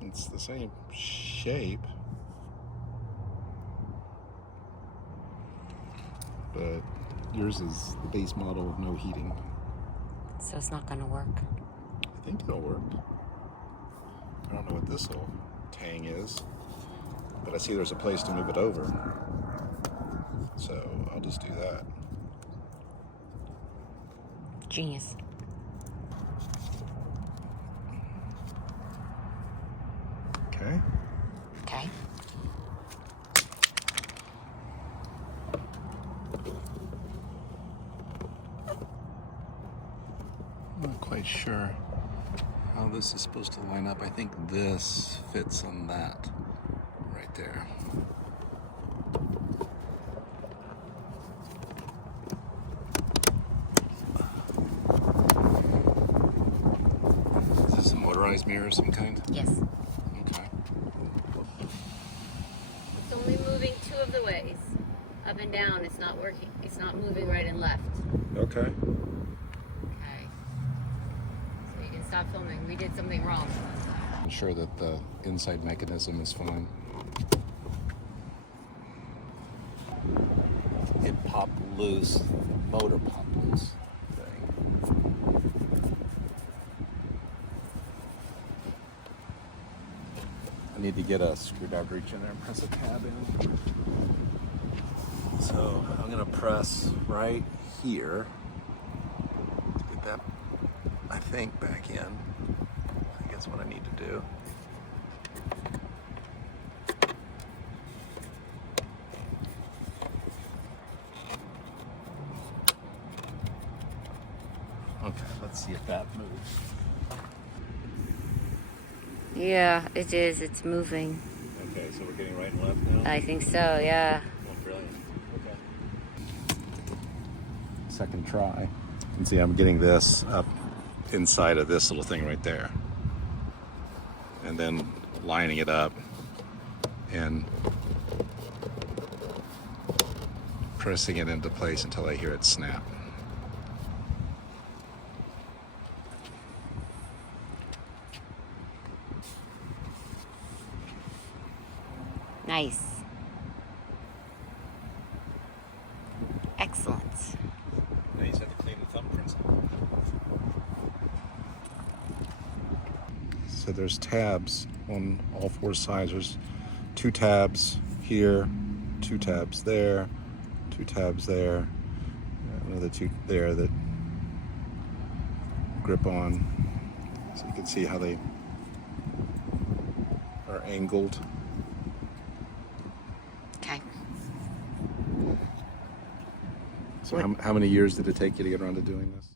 It's the same shape, but yours is the base model with no heating. So it's not going to work. I think it'll work. I don't know what this little tang is, but I see there's a place to move it over. So I'll just do that. Genius. Okay. Okay. I'm not quite sure how this is supposed to line up. I think this fits on that right there. Is this a motorized mirror of some kind? Yes. Okay. It's only moving 2 of the ways. Up and down, it's not working. It's not moving right and left. Okay. Okay. So you can stop filming. We did something wrong. Ensure that the inside mechanism is fine. It popped loose, motor popped loose. I need to get a screwdriver reach in there and press a tab in. So I'm gonna press right here to get that, I think, back in. I think that's what I need to do. Okay, let's see if that moves. Yeah, it is. It's moving. Okay, so we're getting right and left now? I think so, yeah. Oh, brilliant. Okay. Second try. You can see I'm getting this up inside of this little thing right there. And then lining it up and pressing it into place until I hear it snap. Nice. Excellent. Now you just have to clean the thumbprints up. So there's tabs on all 4 sides. There's 2 tabs here, 2 tabs there, 2 tabs there, another 2 there that grip on. So you can see how they are angled. Okay. So how many years did it take you to get around to doing this?